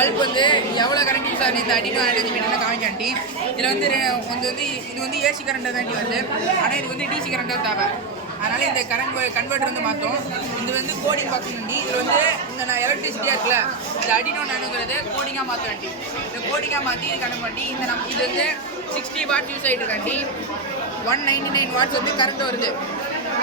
Bulb வந்து எவ்வளோ current use ஆகுது இந்த அடினோ எனர்ஜி மீட்டர்னு காமிக்காண்டி இதில் வந்து இது வந்து ஏசி கரண்ட்டாக தாண்டி வருது. ஆனால் இதுக்கு வந்து டிசி கரண்ட்டாக தேவை. அதனால் இந்த கன்வெர்ட்டர் வந்து மாற்றோம். இது வந்து கோடிங் பார்க்கணுண்டி இதில் வந்து இந்த நான் எலக்ட்ரிசிட்டியாக இருக்குல்ல இந்த அடினோ நானுங்கிறது கோடிங்காக மாற்ற வேண்டி இந்த கோடிங்காக மாற்றி இது கனெக்ட் பண்ணி இது வந்து 60 வாட் யூஸ் ஆகிட்டு இருக்காண்டி 199 வாட்ஸ் வந்து கரண்ட் வருது.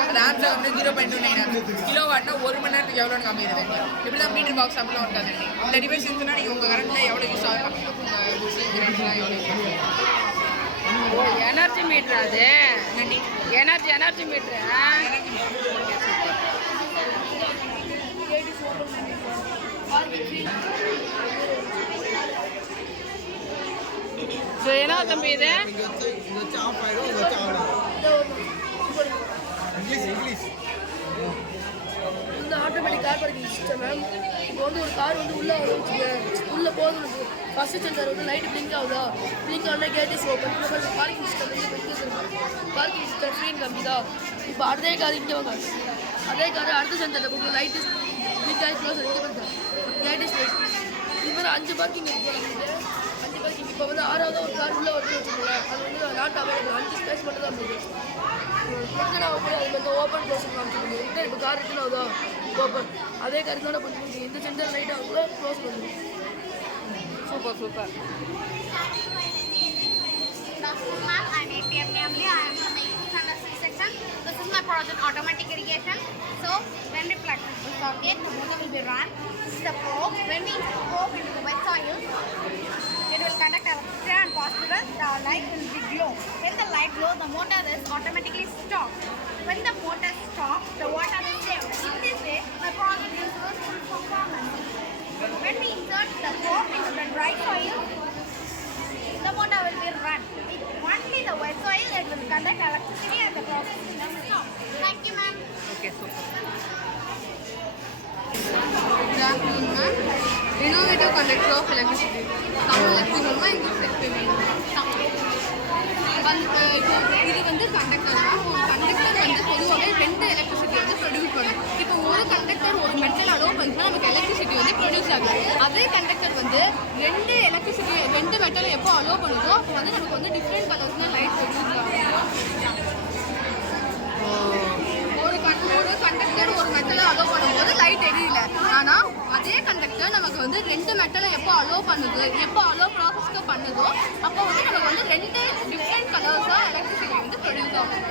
அது ஆம்ஸாக வந்து 0.29 கிலோ வாட்னா 1 மணி நேரத்துக்கு எவ்வளோன்னு காமிக்கிறது. இப்படி தான் மீட்டர் பாக்ஸ் அப்படிலாம் இருக்காது. இந்த டிவைஸ் இருந்துச்சுன்னா நீங்கள் உங்கள் கரண்ட்டில் எவ்வளோ யூஸ் ஆகும் உங்கள் புக்ஸு கரண்ட்லாம் எவ்வளோ யூஸ் ஆகும். எனர்ஜி மீட்டர் அது எனர்ஜி மீட்டர் என்ன தம்பி இது இந்த automatic car parking system ma'am. இப்போ வந்து ஒரு கார் வந்து உள்ளே போகுது. ஃபஸ்ட்டு சென்சார் வந்து லைட் பிளிங்க் ஆகுதா, பிளிங்க் ஆனால் கேட் இஸ் ஓப்பன். இந்த மாதிரி பார்க்கிங் சிஸ்டம் வந்து பார்க்கிங் சிஸ்டம் ஃப்ரீன்னு காமிதா. இப்போ அதே கார் இங்கே வாங்க, அதே கார் அடுத்த சென்சாரில் போகும். லைட் இஸ் பிளிங்க் ஆகி க்ளோஸ் இங்கே பண்ணுறேன். கேட் இஸ் இது மாதிரி 5 பார்க்கிங் இருக்குது. 5 பார்க்கிங். இப்போ வந்து 6வது ஒரு கார் உள்ளே வருதுன்னு வச்சுக்கோங்களேன். அது வந்து நாட் அவைலபிள். 5 ஸ்பேஸ் மட்டும் தான் போகுது. அது வந்து ஓப்பன் க்ளோஸ் காமிச்சிருக்கோம். இப்போ கார் இருக்குன்னு ஆகுதா ஓப்பன், அதே கார் தானே பண்ணிட்டு எந்த சென்டர் லைட் ஆகுதோ க்ளோஸ் பண்ணுவோம். Super super. I'm APM family. I am from 1806 section. This is my project automatic irrigation. So when we plug the socket, the motor will be run. This is the probe. When we probe into the wet soil, it will conduct electricity and positive. The light will be glow. When the light glows, the motor is automatically stopped. When the motor stops, the water is saved. In this way, the project ensures full performance. When we insert the probe into the dry soil, the motor will be run. Only the wet soil, it will conduct electricity and the process will stop. Thank you, ma'am. Okay, super. Good afternoon, ma'am. Innovative conductor of electricity. தமிழுக்கு ரொம்ப இந்த இது வந்து conductor தான். ஒரு conductor வந்து பொதுவாகவே 2 electricity வந்து ப்ரொடியூஸ் பண்ணும். இப்போ ஒரு கண்டக்டர் ஒரு மெட்டல் அலோவ் பண்ணுச்சுன்னா நமக்கு எலக்ட்ரிசிட்டி வந்து ப்ரொடியூஸ் ஆகும். அதே கண்டக்டர் வந்து 2 மெட்டலை எப்போ அலோவ் பண்ணுதோ அப்போ வந்து நமக்கு வந்து டிஃப்ரெண்ட் கலர்ஸ்னால் லைட் ப்ரொடியூஸ் ஆகும். ஒரு கண்டக்டர் ஒரு மெட்டலை அலோவ் பண்ணும்போது லைட் எரியல. ஆனால் அதே கண்டக்டர் நமக்கு வந்து 2 மெட்டலை எப்போ அலோவ் பண்ணுது, எப்போ அலோவ் ப்ராசஸ்க்கு பண்ணுதோ அப்போ வந்து நமக்கு வந்து 2 டிஃப்ரெண்ட் கலர்ஸாக எலக்ட்ரிசிட்டி வந்து ப்ரொடியூஸ் ஆகும்.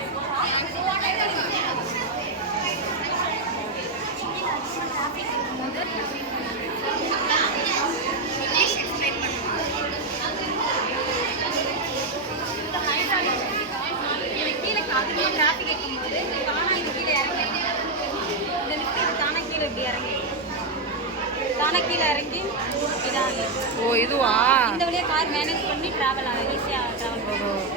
டிராஃபிக் இருக்கும்போது தானா இது கீழே இறங்கி இந்த லிஃப்ட் இது தானா கீழே இப்படி இறங்கி தானா கீழே இறங்கி இதாங்க. ஓ இதுவா? இந்த வழியாக கார் மேனேஜ் பண்ணி ட்ராவல் ஆகும், ஈஸியாக ட்ராவல் பண்ணுவோம்.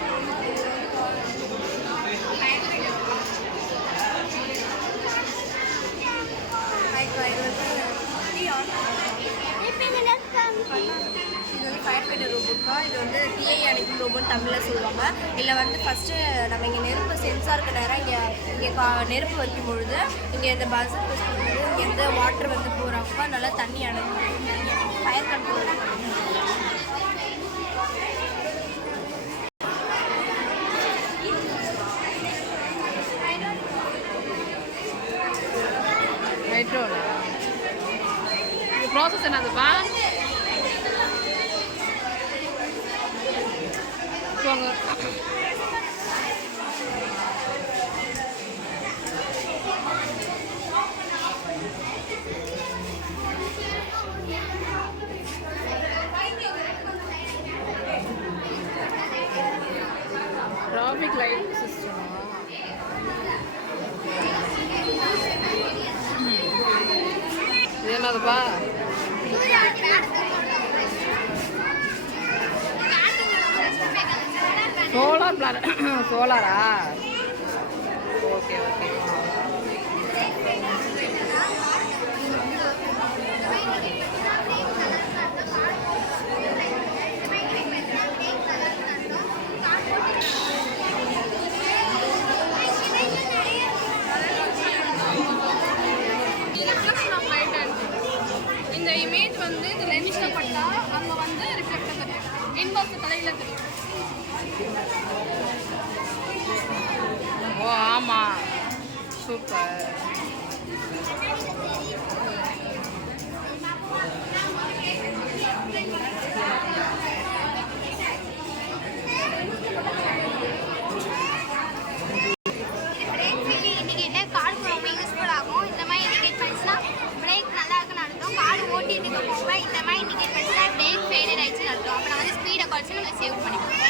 இது வந்து ஃபயர் ஃபைட்டர் ரோபோட்க்கா. இது வந்து டிஐ அனுப்பும் ரோபோட் தமிழில் சொல்லுவாங்க. இதில் வந்து ஃபஸ்ட்டு நம்ம இங்கே நெருப்பு சென்சாருக்கு நேரம் இங்கே நெருப்பு வைக்கும் பொழுது இங்கே இந்த பஸ்ஸர் ப்ரெஸ் பண்ணும்போது இங்கே எந்த வாட்டர் வந்து போகிறாங்க நல்லா தண்ணி அடைஞ்சி ஃபயர் கண்ட்ரோல். மெட்ரோலா இது ப்ராசஸ் என்னதுப்பா? போங்க. Traffic light system. இது என்னதுப்பா? Solar plan. சோலாரா? Okay okay. இந்த இமேஜ் வந்து இந்த லென்ஸில் பட்டா அங்கே வந்து ரிஃப்ளெக்டர் தெரியும், இன்வெர்ஸ் தலையில் தெரியும். ஓ ஆமாம், சூப்பர். பிரேக் ஃபெயிலியர் இண்டிகேட்டர் காருக்கு ரொம்ப யூஸ்ஃபுல் ஆகும். இந்த மாதிரி இண்டிகேட் பண்ணிச்சுன்னா பிரேக் நல்லா இருக்குன்னு அர்த்தம். கார் ஓட்டிட்டு இருக்க போக இந்த மாதிரி இண்டிகேட் பண்ணிச்சுன்னா பிரேக் ஃபெயிலியர் ஆயிடுச்சுன்னு அர்த்தம். அப்போ நம்ம வந்து ஸ்பீடை குறைச்சி நம்ம சேவ் பண்ணிக்கலாம்.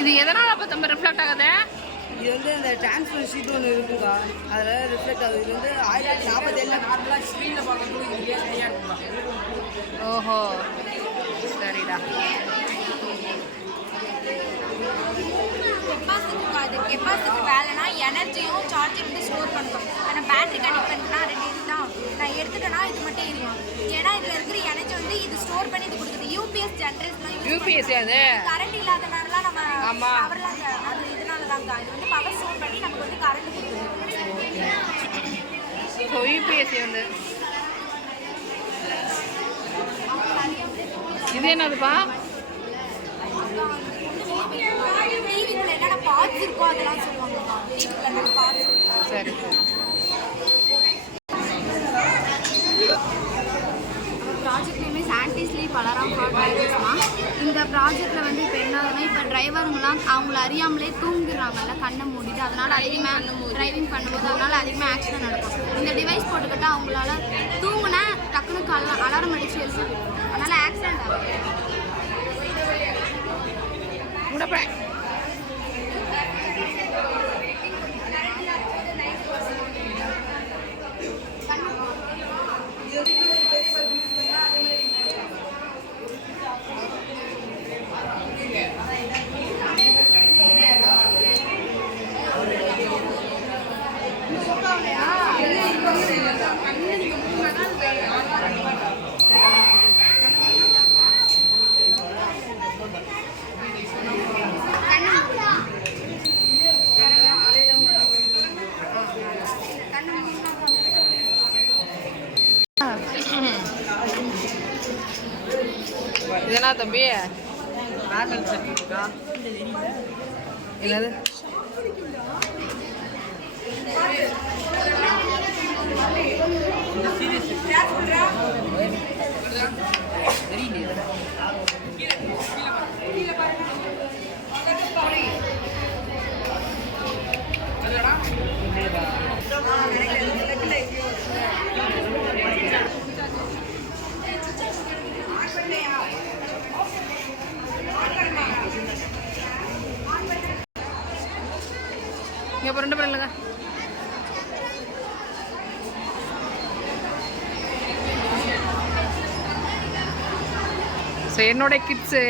இது எதனால் அப்போ நம்ம ரிஃப்ளெக்ட் ஆகுது? இது வந்து இந்த டிரான்ஸ்பரன்ட் ஷீட் ஒன்று இருக்குக்கா, அதில் ரிஃப்ளெக்ட் ஆகுது. இது வந்து 1947 நார்மலாக ஸ்க்ரீனில் பார்க்கும்போது இதுலேயே சரியாக இருக்குப்பா. ஓஹோ, சரிடா. கெப்பாசிட்டி வேலைனா எனர்ஜியும் சார்ஜிங் வந்து ஸ்டோர் பண்ணுறோம். நான் பேட்டரி கனெக்ட் பண்ணிட்டேன்னா 2 இது தான் நான் எடுத்துட்டேன்னா இது மட்டும் இருக்கும். ஏன்னா இதில் இருக்கிற எனர்ஜி வந்து இது ஸ்டோர் பண்ணி இது கொடுக்குது. யூபிஎஸ் ஜென்ரேஷன் யூபிஎஸ்சி அது. கரண்ட் இல்லாதனாலலாம் நம்ம ஆமா. பவர்லாம் அது இதனால தாங்க இது வந்து பவர் ஸ்டோர் பண்ணி நமக்கு வந்து கரண்ட் கொடுக்குது. ஸோ யூபிஎஸ்சி வந்து இது என்னதுப்பா? டிவிக்குள்ள என்னென்ன பார்ட்ஸ் இருக்கோ அதெல்லாம் சொல்லுவாங்க. டிவிக்குள்ள என்னென்ன பார்ட்ஸ் சரி. Project name is anti sleep alarm for drivers தான். இந்த ப்ராஜெக்ட்டில் வந்து இப்போ என்ன ஆகுதுன்னா, இப்போ டிரைவருங்களாம் அவங்கள அறியாமலே தூங்கிடுறாங்கல்ல கண்ணை மூடிட்டு, அதனால் அதிகமாக டிரைவிங் பண்ணும்போது அதனால் அதிகமாக ஆக்சிடென்ட் நடக்கும். இந்த டிவைஸ் போட்டுக்கிட்டால் அவங்களால தூங்கினா டக்குனு அலாரம் அடிச்சு எழுதி, அதனால் ஆக்சிடென்ட் ஆகும். முடப்பேன். இது என்ன தம்பி? பேட்டர்ன் சர்டிஃபிகேட்டா? என்னது? இங்கே இப்போ 2 பேர் இல்லைங்க. ஸோ என்னோட கிட்ஸு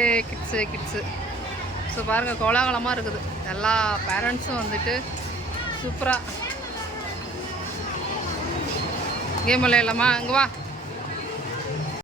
ஸோ பாருங்கள் கோலாகலமாக இருக்குது. எல்லா பேரண்ட்ஸும் வந்துட்டு சூப்பராக கேம் விளையாடலாமா? இங்கே வா.